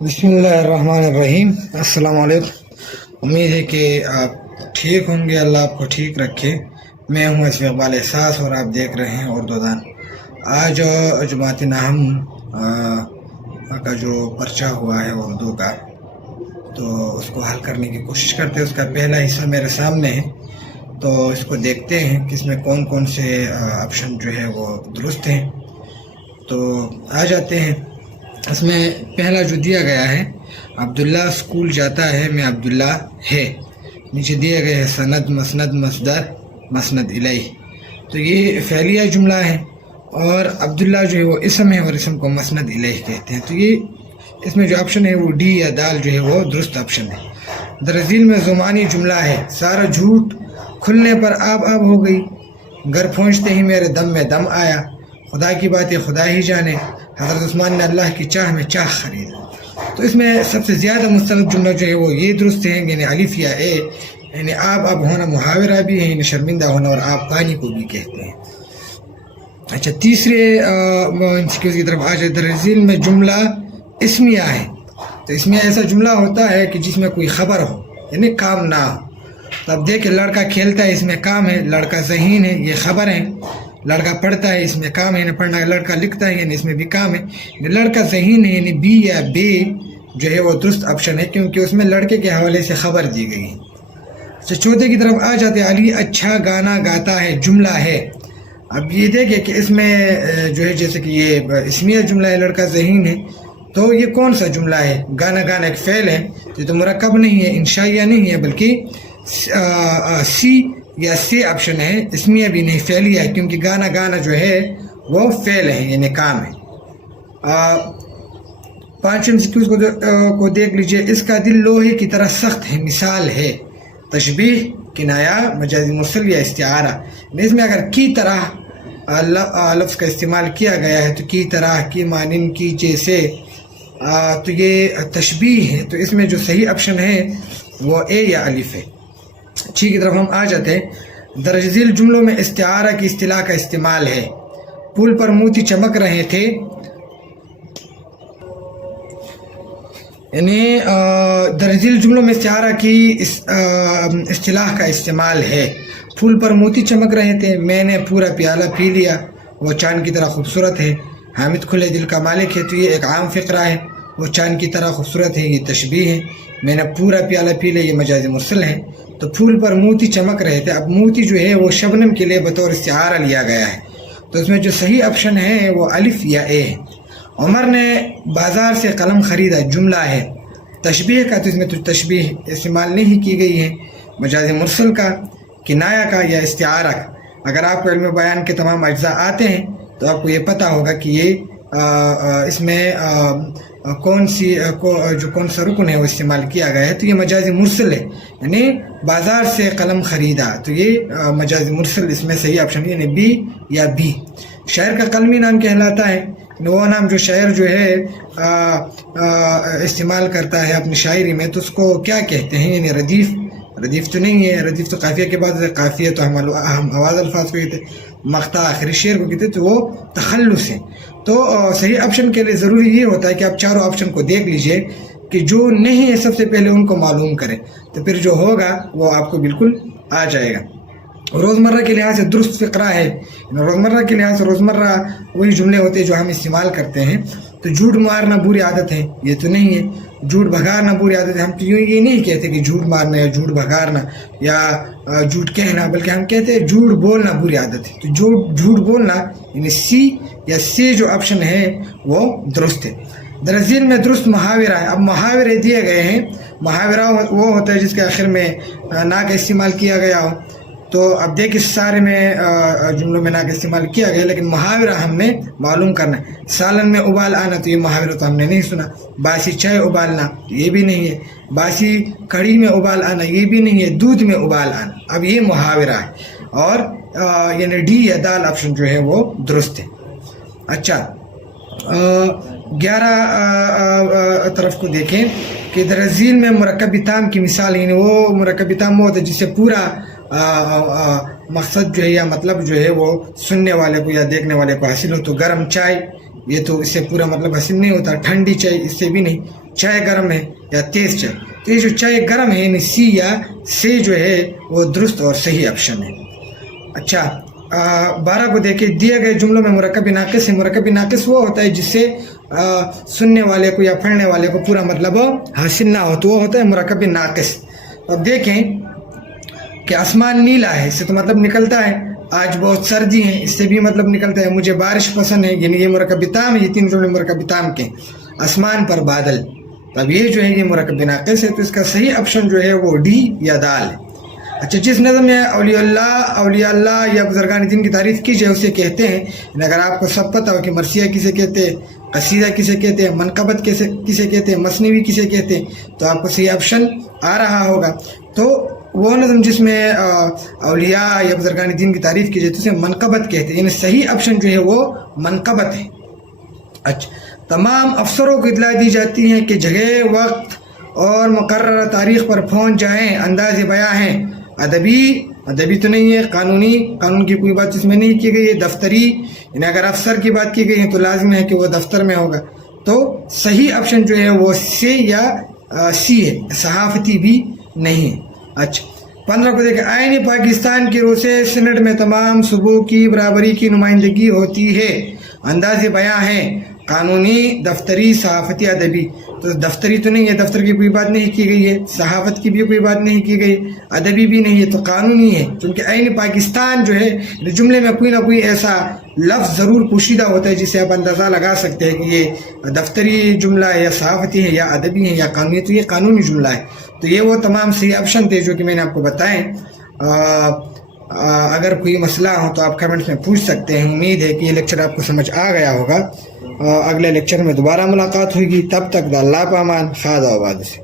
बिस्मिल्लाहिर्रहमानिर्रहीम। अस्सलाम वालेकुम। उम्मीद है कि आप ठीक होंगे, अल्लाह आपको ठीक रखे। मैं हूँ इसमें इकबाल एहसास और आप देख रहे हैं उर्दू दान। आज जमात नाहम का जो पर्चा हुआ है उर्दू का, तो उसको हल करने की कोशिश करते हैं। उसका पहला हिस्सा मेरे सामने है, तो इसको देखते हैं कि इसमें कौन कौन से ऑप्शन जो है वो दुरुस्त हैं। तो आ जाते हैं। इसमें पहला जो दिया गया है, अब्दुल्ला स्कूल जाता है में अब्दुल्ला है। नीचे दिए गए हैं सनद, मसनद, मसदर, मसनद इलैह। तो ये फ़ेलिया जुमला है और अब्दुल्ला जो है वो इसम है और इसम को मसनद इलैह कहते हैं। तो ये इसमें जो ऑप्शन है वो डी या दाल जो है वो दुरुस्त ऑप्शन है। दरअसल में ज़ुमानी जुमला है। सारा झूठ खुलने पर आब आब हो गई, घर पहुँचते ही मेरे दम में दम आया, खुदा की बातें खुदा ही जाने, हज़रत उस्मान ने अल्लाह की चाह में चाह खरीदा। तो इसमें सबसे ज़्यादा मुस्तनद जुमला जो है वो ये दुरुस्त है, यानी अलिफ या ए, यानी आप होना मुहावरा भी है, यानी शर्मिंदा होना, और आप पानी को भी कहते हैं। अच्छा, तीसरे एमसीक्यू की तरफ आ जाए। दरअसल में जुमला इसमिया है। तो इसमिया ऐसा जुमला होता है कि जिसमें कोई ख़बर हो, यानी काम ना हो। तो अब देखें, लड़का खेलता है, इसमें काम है। लड़का ज़हीन है, ये ख़बर है। लड़का पढ़ता है, इसमें काम है, यानी पढ़ना। लड़का लिखता है, यानी इसमें भी काम है। लड़का ज़हीन है, यानी बी या बे जो है वो दुरुस्त ऑप्शन है, क्योंकि उसमें लड़के के हवाले से ख़बर दी गई है। तो चौथे की तरफ आ जाते हैं। अली अच्छा गाना गाता है जुमला है। अब ये देखें कि इसमें जो है, जैसे कि ये इसमिया जुमला है, लड़का ज़हीन है, तो ये कौन सा जुमला है? गाना गाना एक फ़ेल है, तो मुरक्कब नहीं है, इंशाइया नहीं है, बल्कि सी या सी ऑप्शन है। इसमिया भी नहीं, फ़ेलिया है, क्योंकि गाना गाना जो है वो फ़ेल है, यानी काम है। पाँच एमसीक्यूज़ को देख लीजिए। इसका दिल लोहे की तरह सख्त है, मिसाल है। तशबीह, किनाया, मजाजी मुरसल या इस्तिआरा। इसमें अगर की तरह लफ्ज़ का इस्तेमाल किया गया है, तो की तरह, की मानिन, की जैसे, तो ये तशबीह है। तो इसमें जो सही ऑप्शन है वो ए या अलिफ है। ठीक की तरफ हम आ जाते हैं। दरअसल जुमलों में इस्तिआरा की इस्तिलाह का इस्तेमाल है। पुल पर मोती चमक रहे थे, यानी दरअसल जुमलों में इस्तिआरा की इस्तिलाह का इस्तेमाल है। फूल पर मोती चमक रहे थे, मैंने पूरा प्याला पी लिया, वो चांद की तरह खूबसूरत है। हामिद खुले दिल का मालिक है, तो ये एक आम फ़िक्रा है। वो चांद की तरह खूबसूरत है, ये तशबीह है। मैंने पूरा प्याला पी लिया, ये मजाज मुरसल है। तो फूल पर मोती चमक रहे थे। अब मोती जो है वो शबनम के लिए बतौर इस्तिआरा लिया गया है, तो इसमें जो सही ऑप्शन है वो अलिफ या ए है। उमर ने बाज़ार से कलम ख़रीदा जुमला है। तशबीह का, तो इसमें तो तशबीह इस्तेमाल नहीं की गई है। मजाज मुरसल का, किनाया का या इस्तिआरा का। अगर आपको इल्म बयान के तमाम अज्जा आते हैं तो आपको ये पता होगा कि ये इसमें कौन सा रुकन है वो इस्तेमाल किया गया है। तो ये मजाजी मुरसल है, यानी बाज़ार से कलम ख़रीदा, तो ये मजाजी मुरसल इसमें सही ऑप्शन है, यानी बी या बी। शायर का कलमी नाम कहलाता है, वो नाम जो शायर जो है इस्तेमाल करता है अपनी शायरी में, तो उसको क्या कहते हैं? यानी रदीफ़। रदीफ़ तो नहीं है, रदीफ़ तो काफ़िया के बाद, काफ़िया तो हम आवाज़ अल्फाज को कहते, मख्ता आखिरी शेर को कहते, तो वो तखल्लुस है। तो सही ऑप्शन के लिए ज़रूरी ये होता है कि आप चारों ऑप्शन को देख लीजिए कि जो नहीं है सबसे पहले उनको मालूम करें, तो फिर जो होगा वो आपको बिल्कुल आ जाएगा। रोज़मर्रा के लिहाज से दुरुस्त फ़िक्रा है। रोज़मर्रा के लिहाज से रोज़मर्रा वही जुमले होते हैं जो हम इस्तेमाल करते हैं। तो झूठ मारना बुरी आदत है, ये तो नहीं है। झूठ भगाना बुरी आदत है, हम तो यूँ ये नहीं कहते कि झूठ मारना या झूठ भगाना या झूठ कहना, बल्कि हम कहते हैं झूठ बोलना बुरी आदत है। तो झूठ बोलना, यानी सी या सी जो ऑप्शन है वो दुरुस्त है। दरअसल में दुरुस्त मुहावरा है। अब मुहावरे दिए गए हैं। मुहावरा वो होता है जिसके आखिर में ना का इस्तेमाल किया गया हो। तो अब देखिए, सारे में जुमलों में ना का इस्तेमाल किया गया, लेकिन मुहावरा हमने मालूम करना है। सालन में उबाल आना, तो ये मुहावरा तो हमने नहीं सुना। बासी चाय उबालना, ये भी नहीं है। बासी कढ़ी में उबाल आना, ये भी नहीं है। दूध में उबाल आना, अब ये मुहावरा है, और यानी डी या दाल ऑप्शन जो है वो दुरुस्त है। अच्छा, 11 तरफ को देखें कि दरअसल में मुरक्कब ताम की मिसाल, यानी वो मुरक्कब ताम होता है जिससे पूरा मकसद जो है या मतलब जो है वो सुनने वाले को या देखने वाले को हासिल हो। तो गर्म चाय, ये तो इससे पूरा मतलब हासिल नहीं होता। ठंडी चाय, इससे भी नहीं। چائے گرم ہے یا تیز چائے. تو یہ جو چائے گرم ہے یعنی سی یا سے جو ہے وہ درست اور صحیح آپشن ہے. اچھا 12 کو دیکھیں دیے گئے جملوں میں مرکب ناقص ہے. مرکب ناقص وہ ہوتا ہے جس سے سننے والے کو یا پڑھنے والے کو پورا مطلب حاصل نہ ہو تو وہ ہوتا ہے مرکب ناقص. اب دیکھیں کہ آسمان نیلا ہے، اس سے تو مطلب نکلتا ہے آج بہت سردی ہے، اس سے بھی مطلب نکلتا ہے مجھے بارش پسند ہے، یعنی یہ مرکب تام ہے. یہ 3 جملے مرکب تام کے. آسمان پر بادل، اب یہ جو ہے یہ مرکب ناقص ہے، تو اس کا صحیح آپشن جو ہے وہ ڈی یا دال ہے. اچھا جس نظم میں اولیاء اللہ یا بزرگان دین کی تعریف کی جائے اسے کہتے ہیں. اگر آپ کو سب پتہ ہو کہ مرثیہ کسے کہتے ہیں، قصیدہ کسے کہتے ہیں، منقبت کسے کہتے ہیں، مثنوی کسے کہتے ہیں، تو آپ کو صحیح آپشن آ رہا ہوگا. تو وہ نظم جس میں اولیاء یا بزرگان دین کی تعریف کی جائے تو اسے منقبت کہتے ہیں، یعنی صحیح آپشن جو ہے وہ منقبت ہے. اچھا تمام افسروں کو اطلاع دی جاتی ہے کہ جگہ وقت اور مقررہ تاریخ پر پہنچ جائیں. انداز بیاں ہیں ادبی تو نہیں ہے، قانون کی کوئی بات اس میں نہیں کی گئی ہے. دفتری یعنی اگر افسر کی بات کی گئی ہے تو لازم ہے کہ وہ دفتر میں ہوگا. تو صحیح آپشن جو ہے وہ سے یا سی ہے، صحافتی بھی نہیں ہے. اچھا 15 کو دیکھیں آئین پاکستان کی روح سے سینٹ میں تمام صوبوں کی برابری کی نمائندگی ہوتی ہے. انداز بیاں ہے قانونی، دفتری، صحافتی، ادبی. تو دفتری تو نہیں ہے، دفتر کی کوئی بات نہیں کی گئی ہے، صحافت کی بھی کوئی بات نہیں کی گئی، ادبی بھی نہیں ہے، تو قانونی ہے. چونکہ عین پاکستان جو ہے جملے میں کوئی نہ کوئی ایسا لفظ ضرور پوشیدہ ہوتا ہے جس سے آپ اندازہ لگا سکتے ہیں کہ یہ دفتری جملہ ہے یا صحافتی ہے یا ادبی ہے یا قانونی. تو یہ قانونی جملہ ہے. تو یہ وہ تمام صحیح آپشن تھے جو کہ میں نے آپ کو بتائیں. اگر کوئی مسئلہ ہو تو آپ کمنٹس میں پوچھ سکتے ہیں. امید ہے کہ یہ لیکچر آپ کو سمجھ آ گیا ہوگا. اگلے لیکچر میں دوبارہ ملاقات ہوگی. تب تک اللہ پامان، خدا آباد سے.